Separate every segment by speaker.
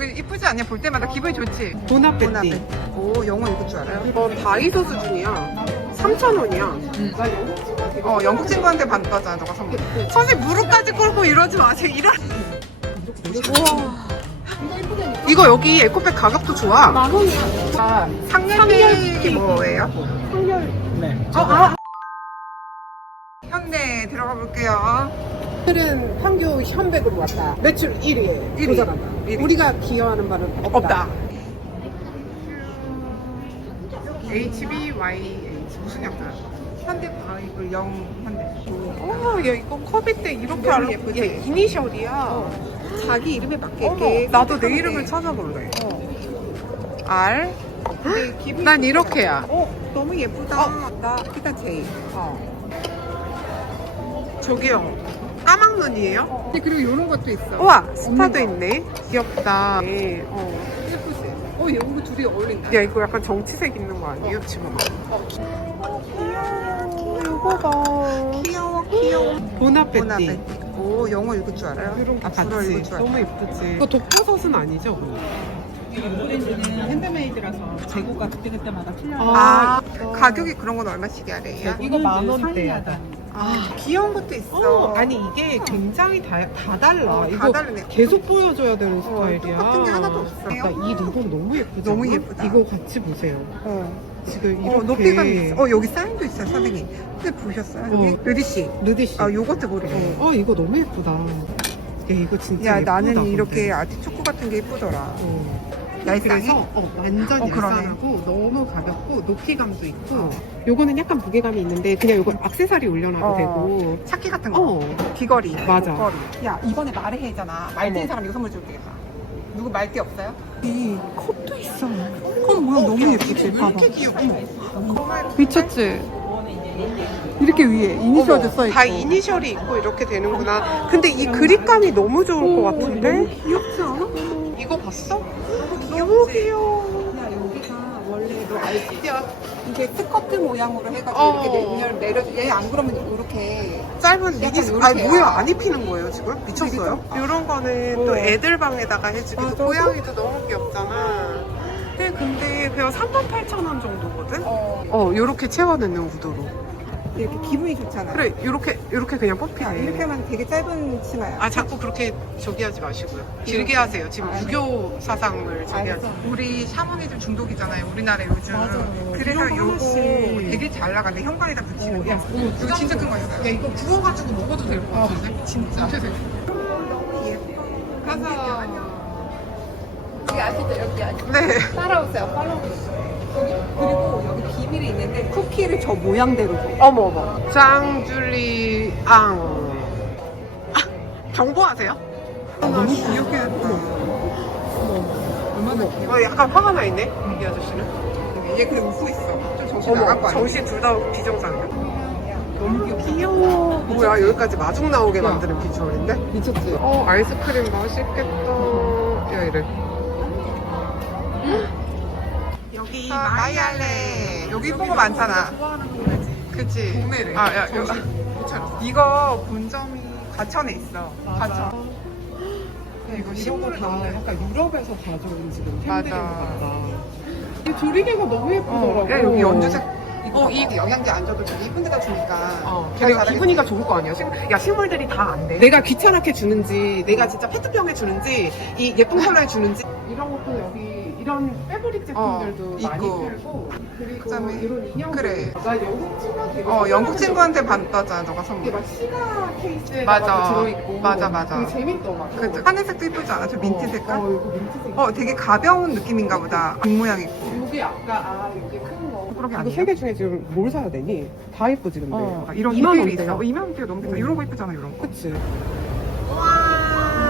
Speaker 1: 여기 이쁘지 않냐? 볼 때마다 기분이 좋지?
Speaker 2: 보나페티.
Speaker 1: 오, 영어 읽을 줄 알아요?
Speaker 2: 어, 다이소 수준이야. 3,000원이야. 나 영어
Speaker 1: 어, 영국 친구한테 받았잖아, 너가 선물. 선생님, 무릎까지 꿇고 이러지 마세요. 이러. 우와. 이거 여기 에코백 가격도 좋아.
Speaker 2: 만 원이야. 아,
Speaker 1: 상렬이 뭐예요?
Speaker 2: 한결.
Speaker 3: 네.
Speaker 1: 어, 아. 현대 들어가 볼게요.
Speaker 2: 오늘은 판교 현백으로 왔다. 매출 1위에
Speaker 1: 일 위.
Speaker 2: 도전한다.
Speaker 1: 일 위.
Speaker 2: 우리가 기여하는 바는 없다.
Speaker 1: 없다. HBYH 무슨 약자야? 현대 바이블 영 현대.
Speaker 2: 어, 야 이거 컵인데 이렇게
Speaker 1: 너무
Speaker 2: 알아.
Speaker 1: 예쁘지?
Speaker 2: 얘 이니셜이야.
Speaker 1: 자기 이름에 맞게
Speaker 2: 어머,
Speaker 1: 이렇게.
Speaker 2: 나도 내. 이름을 찾아볼래.
Speaker 1: R.
Speaker 2: 근데 기분이
Speaker 1: 난 이렇게야.
Speaker 2: 어, 너무 예쁘다.
Speaker 1: 나 피가 제이.
Speaker 2: 어. 저기요. 까막눈이에요?
Speaker 1: 근데 그리고 이런 것도 있어.
Speaker 2: 우와, 스타도 있네. 귀엽다. 네, 어.
Speaker 1: 예쁘지? 어, 이거 둘이 어울린다.
Speaker 2: 야, 이거 약간 정치색 있는 거 아니에요? 지금. 귀여워. 이거 봐.
Speaker 1: 귀여워, 귀여워.
Speaker 2: 보나페티.
Speaker 1: 오, 영어 읽을 줄 알아요?
Speaker 2: 이런 거
Speaker 1: 아, 불어
Speaker 2: 같지.
Speaker 1: 읽을 줄 알아요?
Speaker 2: 너무 예쁘지. 이거 독버섯은 아니죠?
Speaker 3: 브랜드는 핸드메이드라서 재고가 그때그때마다 틀려요.
Speaker 1: 아,
Speaker 2: 아,
Speaker 1: 가격이 그런 건 얼마씩이야, 레이야?
Speaker 3: 이거 만 원대야.
Speaker 1: 아, 귀여운 것도 있어.
Speaker 2: 어, 아니 이게 굉장히 다, 다 달라.
Speaker 1: 어, 다
Speaker 2: 이거
Speaker 1: 다르네.
Speaker 2: 계속 보여줘야 되는
Speaker 1: 어,
Speaker 2: 스타일이야.
Speaker 1: 똑같은 게 하나도 없어.
Speaker 2: 그러니까 이 리본 너무 예쁘죠?
Speaker 1: 너무 예쁘다.
Speaker 2: 이거 같이 보세요.
Speaker 1: 어,
Speaker 2: 지금 이렇게
Speaker 1: 어 높이감 있어. 어, 여기 사인도 있어요, 선생님. 근데 보셨어요? 여기?
Speaker 2: 어.
Speaker 1: 르디 씨.
Speaker 2: 르디 씨.
Speaker 1: 아, 요거트 모르겠어.
Speaker 2: 어, 어, 이거 너무 예쁘다. 야 이거 진짜
Speaker 1: 야,
Speaker 2: 예쁘다,
Speaker 1: 나는. 이렇게 아티초코 같은 게 예쁘더라.
Speaker 2: 어.
Speaker 1: 얄쌍해?
Speaker 2: 그래서 어, 완전
Speaker 1: 어, 그러네.
Speaker 2: 얄쌍하고 너무 가볍고 높이감도 있고
Speaker 1: 어.
Speaker 2: 요거는 약간 무게감이 있는데 그냥 요거 악세사리 올려놔도
Speaker 1: 어.
Speaker 2: 되고
Speaker 1: 차키 같은 거.
Speaker 2: 어
Speaker 1: 귀걸이.
Speaker 2: 맞아.
Speaker 1: 목걸이. 야, 이번에 말해 해잖아. 말띠인
Speaker 2: 어머.
Speaker 1: 사람 이거 선물 줄게. 누구 말띠 없어요? 이 컵도 있어. 컵 모양 너무 예쁘지?
Speaker 2: 왜
Speaker 1: 봐봐. 미쳤지? 이렇게 위에 이니셜도
Speaker 2: 어머, 다 이니셜이 있고 이렇게 되는구나 근데 이 그립감이 너무 좋을 것 같은데
Speaker 1: 귀엽지 않아?
Speaker 2: 이거 봤어? 너무 귀여워
Speaker 1: 야, 여기가 원래 너 알지? 이게 스커트 모양으로 해가지고
Speaker 2: 어.
Speaker 1: 이렇게 내려, 내려, 얘 안 그러면 이렇게.
Speaker 2: 짧은
Speaker 1: 약간
Speaker 2: 미니 스
Speaker 1: 요렇게야.
Speaker 2: 아니 뭐야 안 입히는 거예요 지금? 미쳤어요? 이런 거는 또
Speaker 1: 어.
Speaker 2: 애들 방에다가 해주기도
Speaker 1: 맞아.
Speaker 2: 고양이도 너무 귀엽잖아 근데 근데 그냥 38,000원 정도거든?
Speaker 1: 어,
Speaker 2: 어 요렇게 채워넣는 구도로
Speaker 1: 이렇게 기분이 좋잖아.
Speaker 2: 그래 요렇게 요렇게 그냥 뽑히네
Speaker 1: 야, 이렇게 하면 되게 짧은 치마야.
Speaker 2: 아 자꾸 그렇게 저기 하지 마시고요 길게 하세요 지금
Speaker 1: 알았어.
Speaker 2: 유교 사상을 저기 하지
Speaker 1: 알았어. 우리 샤머니즘 중독이잖아요, 우리나라 요즘.
Speaker 2: 맞아.
Speaker 1: 그래서
Speaker 2: 이런 거
Speaker 1: 요거
Speaker 2: 하나씩.
Speaker 1: 되게 잘 나가는데 현관에다 붙이는
Speaker 2: 어,
Speaker 1: 거.
Speaker 2: 야,
Speaker 1: 이거 진짜 큰 거였어요.
Speaker 2: 야 이거 구워가지고 먹어도 될 것 같은데? 진짜. 가자
Speaker 1: 여기 아시죠? 여기 아시죠?
Speaker 2: 네
Speaker 1: 따라오세요. 팔로우. 비밀이 있는데 쿠키를 저 모양대로 줘.
Speaker 2: 어머 어머 짱줄리 앙 아, 경보하세요?
Speaker 1: 너무 귀엽게 했다. 얼마나 귀여워.
Speaker 2: 어, 약간 화가 나 있네 이 아저씨는
Speaker 1: 얘 그래 웃고 있어. 좀 정신 나갈 거
Speaker 2: 어머
Speaker 1: 아니야?
Speaker 2: 정신 둘 다 비정상이야
Speaker 1: 너무 귀엽다.
Speaker 2: 귀여워 뭐야 여기까지 마중 나오게
Speaker 1: 야.
Speaker 2: 만드는 비주얼인데?
Speaker 1: 미쳤지?
Speaker 2: 어 아이스크림 맛있겠다 야 이래 여기
Speaker 1: 아, 마이 알레. 여기 이쁜 거 많잖아.
Speaker 2: 좋아하는 동네지
Speaker 1: 그치?
Speaker 2: 동네래
Speaker 1: 아, 야,
Speaker 2: 정신
Speaker 1: 이거-
Speaker 2: 못 차렸어
Speaker 1: 이거 본점이 과천에 있어.
Speaker 2: 맞아.
Speaker 1: 과천.
Speaker 2: 이거
Speaker 1: 이거
Speaker 2: 식물을 다
Speaker 1: 식물을
Speaker 2: 약간 유럽에서 가져온 지금
Speaker 1: 맞아.
Speaker 2: 템들인 것 같다. 이 조리개가 너무 예쁘더라고.
Speaker 1: 어, 야, 여기 연두색. 이거 이 영양제 안 줘도 되게 이쁜 데다 주니까.
Speaker 2: 어,
Speaker 1: 잘
Speaker 2: 내가
Speaker 1: 자라겠지?
Speaker 2: 기분이가 좋을 거 아니야. 식, 야, 식물들이 다 안 돼. 내가 귀찮게 주는지, 내가 진짜 페트병에 주는지, 이 예쁜 컬러에 주는지. 이런 것도 여기, 이런 제품들도
Speaker 1: 어,
Speaker 2: 많이
Speaker 1: 있고.
Speaker 2: 팔고, 그리고
Speaker 1: 그다음에
Speaker 2: 이런 인형.
Speaker 1: 그래.
Speaker 2: 나 영국 친구한테
Speaker 1: 어, 영국 친구한테 받았잖아, 너가
Speaker 2: 이게
Speaker 1: 선물.
Speaker 2: 막 시가 케이스에
Speaker 1: 맞아.
Speaker 2: 들어있고.
Speaker 1: 맞아, 맞아.
Speaker 2: 되게 재밌더라고.
Speaker 1: 그 하늘색도 이쁘지 않아? 저 민트 색깔?
Speaker 2: 어, 어, 이거 민트색.
Speaker 1: 어, 되게 가벼운 느낌인가 보다. 국 모양 있고.
Speaker 2: 이게 아까 아 이게 큰 거.
Speaker 1: 그런 게
Speaker 2: 이거
Speaker 1: 아니에요?
Speaker 2: 세개 중에 지금 뭘 사야 되니? 다 예쁘지 근데.
Speaker 1: 어, 이런
Speaker 2: 2만
Speaker 1: 디테일이. 있어. 2만 원대 너무 비싸. 이런 거 이쁘잖아, 이런 거.
Speaker 2: 그치.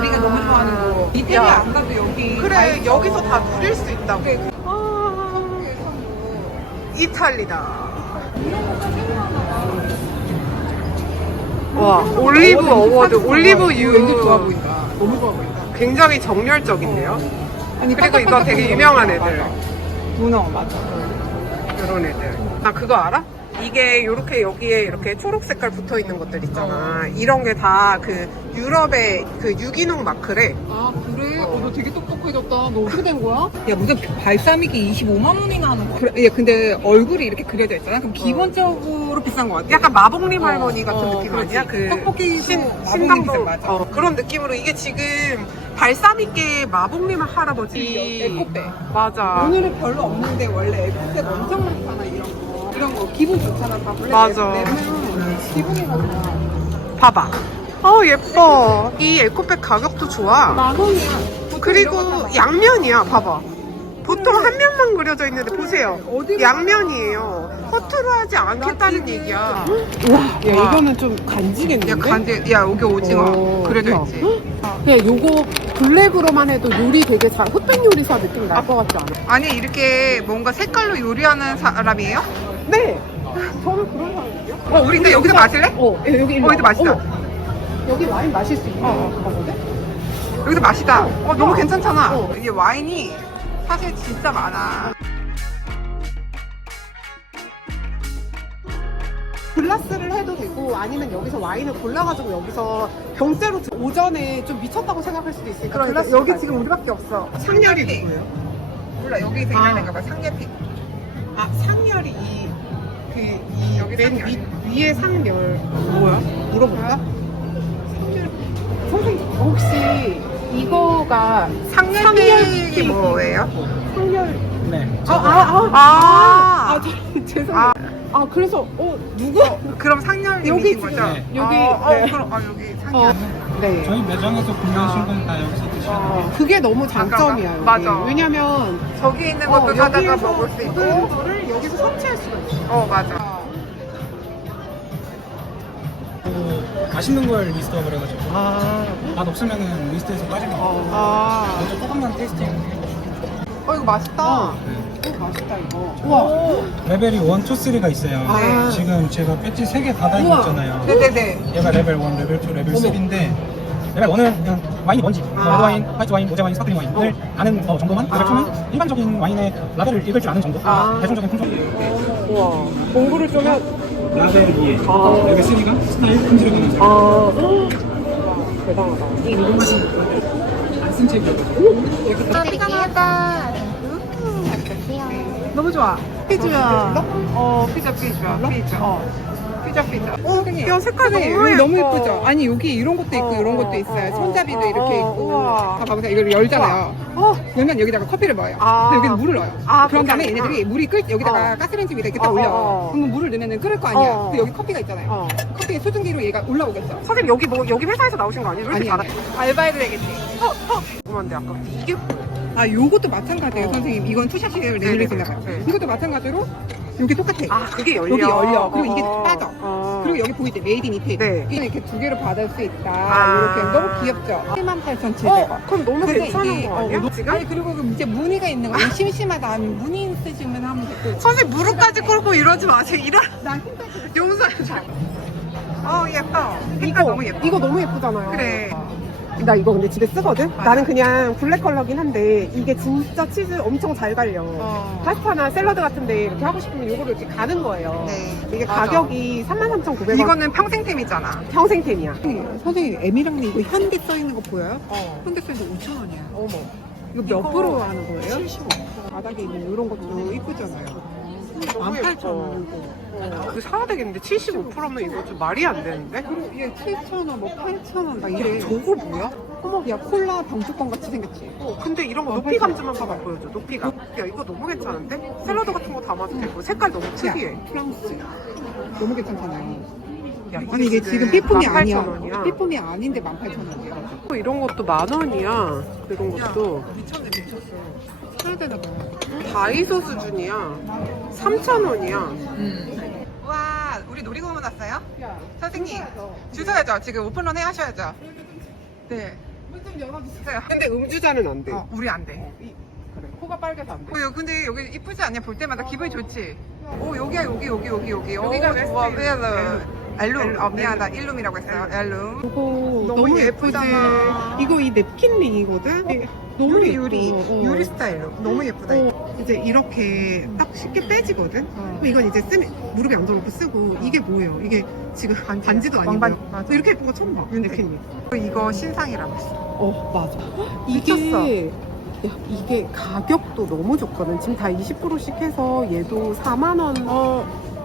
Speaker 1: 우리가 너무 좋아하는 거. 이태리. 안 가도 여기. 다
Speaker 2: 그래. 여기서 다 누릴 수 있다고. 아, 이탈리다. 와 올리브 어워드, 올리브 유.
Speaker 1: 왠지 좋아 보인다. 너무 좋아 보인다.
Speaker 2: 굉장히 정열적인데요.
Speaker 1: 아니,
Speaker 2: 그리고 이거 되게 유명한 애들.
Speaker 1: 문어, 맞아.
Speaker 2: 이런 애들. 나 그거 알아? 이게 이렇게 여기에 이렇게 초록 색깔 붙어 있는 것들 있잖아. 이런 게 다 그 유럽의 그 유기농 마크래.
Speaker 1: 아 그래? 어, 너 되게 똑똑해졌다. 너 어떻게 된 거야?
Speaker 3: 야 무슨 발사믹이 25만 원이나 하는 거야?
Speaker 1: 그래, 예, 근데 얼굴이 이렇게 그려져 있잖아. 그럼 기본적으로 비싼 것 같아.
Speaker 2: 약간 마법님
Speaker 1: 어,
Speaker 2: 할머니 같은
Speaker 1: 어,
Speaker 2: 느낌. 아니야? 그
Speaker 1: 떡볶이
Speaker 2: 신,
Speaker 1: 마법님
Speaker 2: 신당동
Speaker 1: 맞아.
Speaker 2: 어, 그런 느낌으로 이게 지금 발사믹계 마법님 할아버지
Speaker 1: 에코백.
Speaker 2: 맞아.
Speaker 1: 오늘은 별로 없는데 원래 에코백 엄청 많잖아 이런 거. 이런 거 기분 좋잖아. 다 블랙
Speaker 2: 맞아.
Speaker 1: 내면 기분이 좋아.
Speaker 2: 봐봐. 어 예뻐. 이 에코백 가격도 좋아.
Speaker 1: 보통
Speaker 2: 그리고
Speaker 1: 다-
Speaker 2: 양면이야. 봐봐. 보통 한 면만 그려져 있는데 보세요.
Speaker 1: 어디로
Speaker 2: 양면이에요. 허투루 하지 않겠다는 얘기야.
Speaker 1: 야
Speaker 2: 와.
Speaker 1: 이거는 좀 간지겠는데?
Speaker 2: 야 간지, 야 여기 오징어
Speaker 1: 어,
Speaker 2: 그려져
Speaker 1: 야.
Speaker 2: 있지.
Speaker 1: 야 요거 블랙으로만 해도 요리 되게 잘 흑백 요리사 느낌 날 것 같지 않아?
Speaker 2: 아니 이렇게 뭔가 색깔로 요리하는 사람이에요?
Speaker 1: 네. 저는 그런 사람이에요.
Speaker 2: 어 우리 근데 여기서 마실래?
Speaker 1: 어, 야, 여기 일로
Speaker 2: 어, 여기도
Speaker 1: 와봐.
Speaker 2: 맛있다.
Speaker 1: 어머, 여기 와인 마실 수 있는
Speaker 2: 어.
Speaker 1: 거거든?
Speaker 2: 여기도 맛있다. 어 너무
Speaker 1: 어.
Speaker 2: 괜찮잖아.
Speaker 1: 어.
Speaker 2: 이게 와인이 사실 진짜 많아.
Speaker 1: 글라스를 해도 되고 아니면 여기서 와인을 골라가지고 여기서 병째로 드- 오전에 좀 미쳤다고 생각할 수도 있으니까
Speaker 2: 그러니까
Speaker 1: 글라스로
Speaker 2: 여기
Speaker 1: 가지고.
Speaker 2: 지금 우리밖에 없어. 상렬이 누구예요? 몰라 여기 되게
Speaker 1: 아.
Speaker 2: 있는가 봐. 상렬피.
Speaker 1: 아 상열이 이 그이
Speaker 2: 여기
Speaker 1: 맨
Speaker 2: 상열.
Speaker 1: 위, 위에 상열 뭐야? 물어볼까? 상열 선생님 혹시 이거가
Speaker 2: 상렬피
Speaker 1: 상렬피.
Speaker 2: 뭐예요?
Speaker 1: 상열
Speaker 4: 네.
Speaker 1: 아, 아, 아,
Speaker 2: 아.
Speaker 1: 아, 저, 죄송해요.
Speaker 2: 아.
Speaker 1: 아, 그래서, 어, 누구?
Speaker 2: 그럼 상렬님이신
Speaker 1: 여기
Speaker 2: 거죠?
Speaker 1: 지금,
Speaker 4: 네.
Speaker 1: 여기,
Speaker 2: 어, 어,
Speaker 1: 네.
Speaker 2: 그럼 아 여기 상렬.
Speaker 1: 어, 네.
Speaker 4: 저희 매장에서 구매하신 건 다 여기서 드시면
Speaker 1: 어, 그게 너무 장점이야. 여기.
Speaker 2: 맞아.
Speaker 1: 왜냐면,
Speaker 2: 저기 있는
Speaker 1: 어,
Speaker 2: 것도 사다가
Speaker 1: 여기에서
Speaker 2: 먹을 수 있고.
Speaker 1: 모든 거를 여기서 섭취할 수가 있어.
Speaker 2: 어 맞아.
Speaker 4: 고 맛있는 걸 리스트업을 해가지고
Speaker 1: 아,
Speaker 4: 맛 없으면은 리스트에서 빠집니다.
Speaker 1: 아.
Speaker 4: 먼저 조금만 테이스팅
Speaker 1: 어, 이거 맛있다.
Speaker 4: 네.
Speaker 1: 어, 맛있다, 이거. 우와.
Speaker 4: 레벨이 1, 2, 3가 있어요.
Speaker 1: 아.
Speaker 4: 지금 제가 배지 3개 다 달고
Speaker 1: 우와.
Speaker 4: 있잖아요.
Speaker 2: 네네네.
Speaker 4: 얘가 레벨 1, 레벨 2, 레벨
Speaker 1: 어머.
Speaker 4: 3인데 레벨 1은 그냥 와인이 뭔지 뭐
Speaker 2: 아.
Speaker 4: 레드 와인, 화이트 와인, 로제 와인, 스파클링 와인을 아는 어, 정도만 레벨
Speaker 1: 아.
Speaker 4: 2는 일반적인 와인의 라벨을 읽을 줄 아는 정도
Speaker 1: 아.
Speaker 4: 대중적인 품종
Speaker 1: 우와. 공부를 좀 해.
Speaker 4: 라벨 2에
Speaker 1: 아.
Speaker 4: 레벨 3가 스타일, 품질을 가는
Speaker 1: 아, 대단하다.
Speaker 4: 안쓴 책이어가지고
Speaker 1: 나왔다. 너무 좋아. 피자.
Speaker 2: 어 피자 피자 피자.
Speaker 1: 어.
Speaker 2: 피자 피자. 어, 야 색깔 너무 예뻐.
Speaker 1: 너무 예쁘죠? 아니 여기 이런 것도 있고
Speaker 2: 어,
Speaker 1: 이런
Speaker 2: 어,
Speaker 1: 것도 있어요.
Speaker 2: 어,
Speaker 1: 손잡이도
Speaker 2: 어,
Speaker 1: 이렇게
Speaker 2: 어,
Speaker 1: 있고.
Speaker 2: 우와.
Speaker 1: 다 봐보세요. 이걸 열잖아요.
Speaker 2: 어,
Speaker 1: 열면 여기다가 커피를 넣어요.
Speaker 2: 아.
Speaker 1: 근데 여기는 물을 넣어요.
Speaker 2: 아,
Speaker 1: 그런 다음에 얘네들이 물이 끓 여기다가
Speaker 2: 어.
Speaker 1: 가스레인지 위에 이렇게 딱
Speaker 2: 어,
Speaker 1: 올려.
Speaker 2: 어, 어.
Speaker 1: 그러면 물을 넣으면 끓을 거 아니야.
Speaker 2: 어.
Speaker 1: 근데 여기 커피가 있잖아요.
Speaker 2: 어.
Speaker 1: 커피의 수증기로 얘가 올라오겠죠.
Speaker 2: 선생님 여기 뭐 여기 회사에서 나오신 거 아니에요? 왜 이렇게
Speaker 1: 아니,
Speaker 2: 잘하? 알바해도 되겠지. 어, 어. 궁금한데 아까 이게
Speaker 1: 아, 요것도 마찬가지예요,
Speaker 2: 어.
Speaker 1: 선생님. 이건 투샷이에요, 봐요.
Speaker 2: 네.
Speaker 1: 이것도 마찬가지로 여기 똑같아.
Speaker 2: 아 그게 열려.
Speaker 1: 여기 열려. 그리고 이게
Speaker 2: 어.
Speaker 1: 빠져.
Speaker 2: 어.
Speaker 1: 그리고 여기 보이죠? 메이드 인 이태리.
Speaker 2: 네.
Speaker 1: 이게 이렇게 두 개로 받을 수 있다.
Speaker 2: 아.
Speaker 1: 이렇게 너무 귀엽죠? 78,700원.
Speaker 2: 어, 그럼 너무
Speaker 1: 근데
Speaker 2: 괜찮은
Speaker 1: 이게,
Speaker 2: 거
Speaker 1: 어,
Speaker 2: 아니야?
Speaker 1: 너-
Speaker 2: 지금?
Speaker 1: 아니 그리고 그 이제 무늬가 있는 거 심심하다 하면 무늬 쓰시면 하면 되고
Speaker 2: 선생님 무릎까지 꿇고 이러지 마세요. 이러
Speaker 1: 나 힘들게
Speaker 2: 용서해줘. 어 예뻐. 색깔
Speaker 1: 이거
Speaker 2: 너무 예뻐.
Speaker 1: 이거 너무 예쁘잖아요
Speaker 2: 그래.
Speaker 1: 나 이거 근데 집에 쓰거든
Speaker 2: 맞아.
Speaker 1: 나는 그냥 블랙 컬러긴 한데 이게 진짜 치즈 엄청 잘 갈려
Speaker 2: 어.
Speaker 1: 파스타나 샐러드 같은데 이렇게 하고 싶으면 이거를 이렇게 가는 거예요
Speaker 2: 네.
Speaker 1: 이게
Speaker 2: 맞아.
Speaker 1: 가격이 33,900원
Speaker 2: 이거는 평생템이잖아.
Speaker 1: 평생템이야 선생님 에미랑님 이거 현대 써있는 거 보여요?
Speaker 2: 어.
Speaker 1: 현대 써있는 거 5,000원이야
Speaker 2: 어머.
Speaker 1: 이거 몇 프로 하는 거예요?
Speaker 2: 75.
Speaker 1: 바닥에 있는 이런 것도 이쁘잖아요
Speaker 2: 너무 예뻐.
Speaker 1: 18,000원 이거
Speaker 2: 어. 이거 사야 되겠는데 75%면 이거 좀 말이 안 되는데?
Speaker 1: 그리고 이게 7,000원, 뭐 8,000원 막
Speaker 2: 야,
Speaker 1: 이래.
Speaker 2: 저거 뭐야?
Speaker 1: 어머, 야 콜라 방뚜껑 같이 생겼지.
Speaker 2: 어, 근데 이런 거 높이 감지만 봐봐 보여줘. 높이가. 야 이거 너무 괜찮은데? 샐러드 같은 거 담아도 되고 색깔 너무 특이해.
Speaker 1: 야, 프랑스. 너무 괜찮잖아요.
Speaker 2: 야,
Speaker 1: 아니 이게 지금 삐품이 아니야.
Speaker 2: 18,000원이야.
Speaker 1: 삐품이 아닌데 18,000원이야.
Speaker 2: 또 이런 것도 만 원이야. 이런 것도
Speaker 1: 미쳤네 미쳤어. 봐.
Speaker 2: 다이소 수준이야. 3천 원이야.
Speaker 1: 음.
Speaker 2: 와, 우리 놀이공원 왔어요?
Speaker 1: 야,
Speaker 2: 선생님
Speaker 1: 어,
Speaker 2: 주셔야죠. 지금 오픈런 해 하셔야죠. 네.
Speaker 1: 문좀 열어주세요.
Speaker 2: 근데 음주자는 안 돼.
Speaker 1: 어.
Speaker 2: 우리 안 돼.
Speaker 1: 이, 그래. 코가 빨개서 안 돼.
Speaker 2: 어, 여- 근데 여기 이쁘지 않냐? 볼 때마다 기분이 좋지? 오, 여기야, 여기, 여기, 여기, 여기.
Speaker 1: 여기가
Speaker 2: 오,
Speaker 1: 일룸.
Speaker 2: 엘룸. 엘룸. 어, 미안하다. 일룸이라고 했어요. 엘룸.
Speaker 1: 이거
Speaker 2: 너무?
Speaker 1: 예쁘잖아. 이거 이 냅킨 링이거든?
Speaker 2: 너무
Speaker 1: 유리
Speaker 2: 예뻐.
Speaker 1: 유리
Speaker 2: 어.
Speaker 1: 유리 스타일로 너무 예쁘다.
Speaker 2: 어, 이제 이렇게 딱 쉽게 빼지거든?
Speaker 1: 어.
Speaker 2: 그럼 이건 이제 쓰면 무릎에 얹어놓고 쓰고 이게 뭐예요? 이게 지금
Speaker 1: 반지야.
Speaker 2: 반지도 아니고
Speaker 1: 왕반- 맞아.
Speaker 2: 이렇게 예쁜 거 처음 봐
Speaker 1: 윤택.
Speaker 2: 대표님
Speaker 1: 이거 신상이라고 했어.
Speaker 2: 어 맞아
Speaker 1: 미쳤어.
Speaker 2: 이게 야, 이게 가격도 너무 좋거든 지금 다 20%씩 해서 얘도 4만 원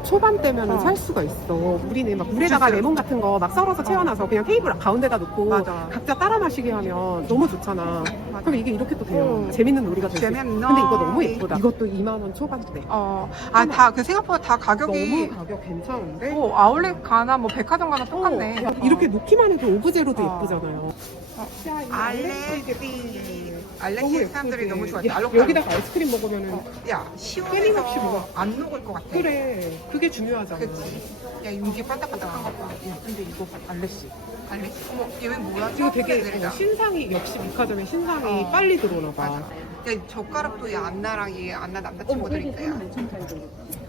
Speaker 2: 초반대면
Speaker 1: 어.
Speaker 2: 살 수가 있어 우리는 막 물에다가. 레몬 같은 거 막 썰어서 채워놔서 그냥 테이블 가운데다 놓고
Speaker 1: 맞아.
Speaker 2: 각자 따라 마시게 하면 너무 좋잖아
Speaker 1: 맞아.
Speaker 2: 그럼 이게 이렇게 또 돼요
Speaker 1: 어.
Speaker 2: 재밌는 놀이가 될수 있어
Speaker 1: 재밌는
Speaker 2: 근데 이거 너무. 예쁘다 이것도 2만 원 초반대
Speaker 1: 어, 아, 다, 그 생각보다 다 가격이.
Speaker 2: 너무 가격 괜찮은데?
Speaker 1: 어, 아울렛 가나, 뭐, 백화점 가나 똑같네.
Speaker 2: 어, 야, 이렇게 놓기만 해도 오브제로도
Speaker 1: 어.
Speaker 2: 예쁘잖아요. 자, 이
Speaker 1: 알레스티. 알레스티
Speaker 2: 너무
Speaker 1: 사람들이
Speaker 2: 예쁘지?
Speaker 1: 너무 좋아해.
Speaker 2: 야,
Speaker 1: 알록달록.
Speaker 2: 여기다가 아이스크림 먹으면은
Speaker 1: 어, 야,
Speaker 2: 끊임없이
Speaker 1: 시원해서
Speaker 2: 먹어.
Speaker 1: 안 녹을 것 같아.
Speaker 2: 그래 그게 중요하잖아.
Speaker 1: 그치. 야, 윤기 반짝반짝한 거 봐.
Speaker 2: 야, 근데 이거 알레시.
Speaker 1: 알레스티. 어머, 얘는 뭐야?
Speaker 2: 이거 되게. 어, 신상이 역시 미카점의 신상이
Speaker 1: 어.
Speaker 2: 빨리 들어오나 봐.
Speaker 1: 맞아. 야, 젓가락도 야, 안나랑 이 안나 남자친구들 있다. 야.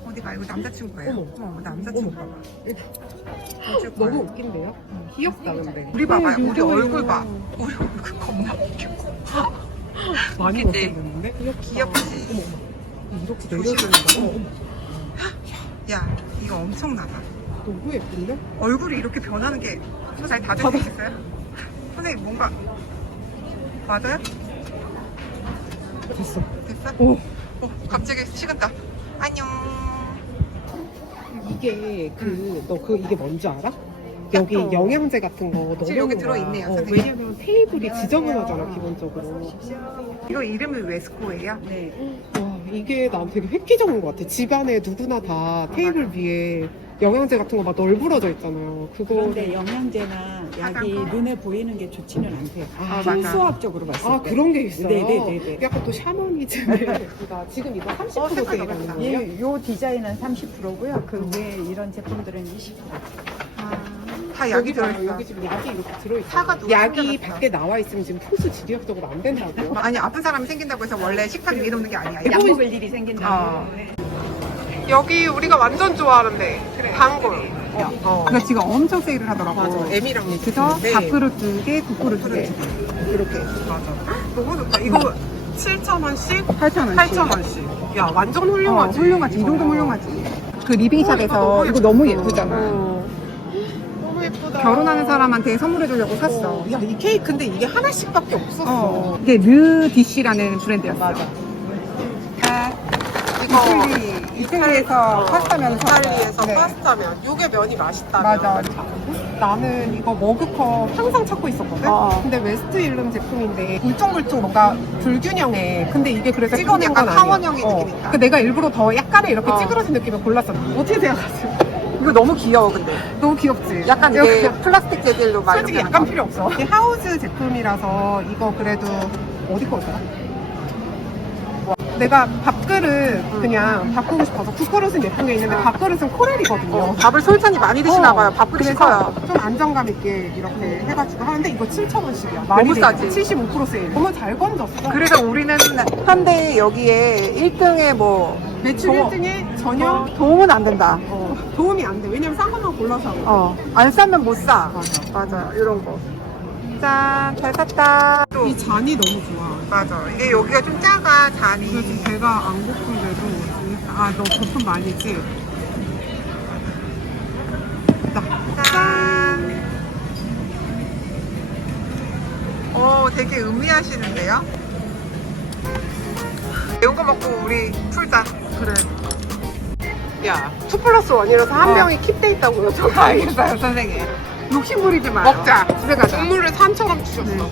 Speaker 1: 어디 가? 이거 남자친구예요.
Speaker 2: 어머.
Speaker 1: 어, 남자친구 봐봐. 해줄 거야.
Speaker 2: 너무 웃긴데요? 귀엽다 근데.
Speaker 1: 우리 봐봐.
Speaker 2: 네,
Speaker 1: 우리. 얼굴 봐. 우리 얼굴 겁나 웃겨.
Speaker 2: 많이? 먹겠는데? 귀엽다.
Speaker 1: 귀엽지?
Speaker 2: 어머 어머. 이렇게
Speaker 1: 조심해.
Speaker 2: 내려주는 거. 어머,
Speaker 1: 야, 이거 엄청나다.
Speaker 2: 너무 예쁜데?
Speaker 1: 얼굴이 이렇게 변하는 게 잘 다들 수 있어요? 선생님 뭔가 맞아요?
Speaker 2: 됐어.
Speaker 1: 됐어?
Speaker 2: 오.
Speaker 1: 어, 갑자기 식은다. 안녕.
Speaker 2: 이게 그 너 그 이게 뭔지 알아? 여기
Speaker 1: 또.
Speaker 2: 영양제 같은 거 넣어.
Speaker 1: 지금 여기 들어있네요,
Speaker 2: 어,
Speaker 1: 선생님.
Speaker 2: 왜냐면 테이블이 지저분하잖아 기본적으로.
Speaker 1: 이거 이름이 웨스코예요?
Speaker 3: 네.
Speaker 2: 와 이게 난 되게 획기적인 것 같아. 집안에 누구나 다 테이블 위에 영양제 같은 거 막 널브러져 있잖아요. 그거.
Speaker 3: 그런데 영양제나 약이
Speaker 1: 화장품?
Speaker 3: 눈에 보이는 게 좋지는 않대요.
Speaker 2: 아,
Speaker 1: 맞아.
Speaker 3: 순수학적으로 봤을
Speaker 2: 아
Speaker 3: 때.
Speaker 2: 그런 게 있어요.
Speaker 3: 네네네네.
Speaker 2: 약간 또 샤머니즘의 예쁘다. 지금 이거 30%
Speaker 1: 어, 색깔
Speaker 2: 세일하는. 거예요?
Speaker 3: 예, 요 디자인은 30%고요. 그 외에 이런 제품들은 20%.
Speaker 1: 아, 다 약이
Speaker 2: 봐요.
Speaker 1: 들어있어.
Speaker 2: 여기 지금 약이 이렇게 들어있어.
Speaker 1: 사과 누가
Speaker 2: 약이
Speaker 1: 숨겨놨어?
Speaker 2: 밖에 나와 있으면 지금 풍수 지리학적으로 안 된다고.
Speaker 1: 아니 아픈 사람이 생긴다고 해서 원래 식탁 위에 놓는 게 아니야.
Speaker 3: 약약 먹을 일이 생긴다.
Speaker 1: 어.
Speaker 2: 여기 우리가 완전 좋아하는데 단골.
Speaker 1: 어. 근데 지금 엄청 세일을 하더라고.
Speaker 2: 맞아. M이랑
Speaker 1: 그래서
Speaker 2: X인데.
Speaker 1: 밥그릇 두 개, 국그릇 두 개. 이렇게.
Speaker 2: 맞아. 너무 좋다. 이거 7,000원씩?
Speaker 1: 8,000원.
Speaker 2: 8,000원씩. 야, 완전 훌륭하지.
Speaker 1: 어, 훌륭하지. 이 정도 훌륭하지. 그
Speaker 2: 어,
Speaker 1: 리빙샵에서 이거 너무 예쁘잖아.
Speaker 2: 어. 예쁘다.
Speaker 1: 결혼하는 사람한테 선물해 주려고 샀어.
Speaker 2: 어. 야, 이 케이크 근데 이게 하나씩밖에 없었어.
Speaker 1: 어. 이게 르 디쉬라는 브랜드였어.
Speaker 2: 맞아.
Speaker 1: 이거 이탈리에서 파스타면
Speaker 2: 이탈리에서
Speaker 1: 네.
Speaker 2: 파스타면 이게 면이 맛있다.
Speaker 1: 맞아.
Speaker 2: 나는 이거 머그컵 항상 찾고 있었거든.
Speaker 1: 어.
Speaker 2: 근데 웨스트 일름 제품인데 물퉁물퉁 뭔가 불균형해. 근데 이게 그래서
Speaker 1: 좀
Speaker 2: 찍어낸
Speaker 1: 약간
Speaker 2: 건 아니야.
Speaker 1: 타원형의 느낌이다.
Speaker 2: 그 내가 일부러 더 약간의 이렇게
Speaker 1: 어.
Speaker 2: 찌그러진 느낌을 골랐어. 어떻게 생각하세요?
Speaker 1: 이거 너무 귀여워 근데.
Speaker 2: 너무 귀엽지?
Speaker 1: 약간
Speaker 2: 이게
Speaker 1: 플라스틱 재질로 막
Speaker 2: 솔직히
Speaker 1: 이렇게
Speaker 2: 약간
Speaker 1: 하는
Speaker 2: 필요 없어. 이게 하우스 제품이라서 이거 그래도 어디 거더라? 내가 밥그릇 그냥 바꾸고 싶어서 국그릇은 예쁜 게 있는데 밥그릇은 코렐이거든요.
Speaker 1: 거. 어, 밥을 솔찬히 많이 드시나 봐요. 밥그릇이
Speaker 2: 그래서
Speaker 1: 커요.
Speaker 2: 좀 안정감 있게 이렇게 해가지고 하는데 이거 7,000원씩이야.
Speaker 1: 너무 싸지?
Speaker 2: 75% 세일. 너무 잘 건졌어.
Speaker 1: 그래서 우리는 현대 여기에 1등에 뭐
Speaker 2: 매출
Speaker 1: 더-
Speaker 2: 1등에 전혀
Speaker 1: 도움은 안 된다.
Speaker 2: 어, 도움이 안 돼. 왜냐면 싼 것만 골라서.
Speaker 1: 어, 안 싸면 못 사.
Speaker 2: 맞아.
Speaker 1: 맞아, 이런 거. 짠, 잘 샀다. 또,
Speaker 2: 이 잔이 너무 좋아.
Speaker 1: 맞아. 이게 여기가 좀 작아, 잔이.
Speaker 2: 그래서 배가 안 고픈데도 아 너 거품 많이 지?
Speaker 1: 짠. 어, 되게 음미하시는데요? 매운 거 먹고 우리 풀자.
Speaker 2: 그래. 야, 2 플러스 1이라서 한
Speaker 1: 어.
Speaker 2: 명이 킵돼 있다고요. 저
Speaker 1: 알겠어요, 선생님.
Speaker 2: 욕심 부리지 마요.
Speaker 1: 먹자. 집에 가자.
Speaker 2: 국물을 산처럼 주셨어.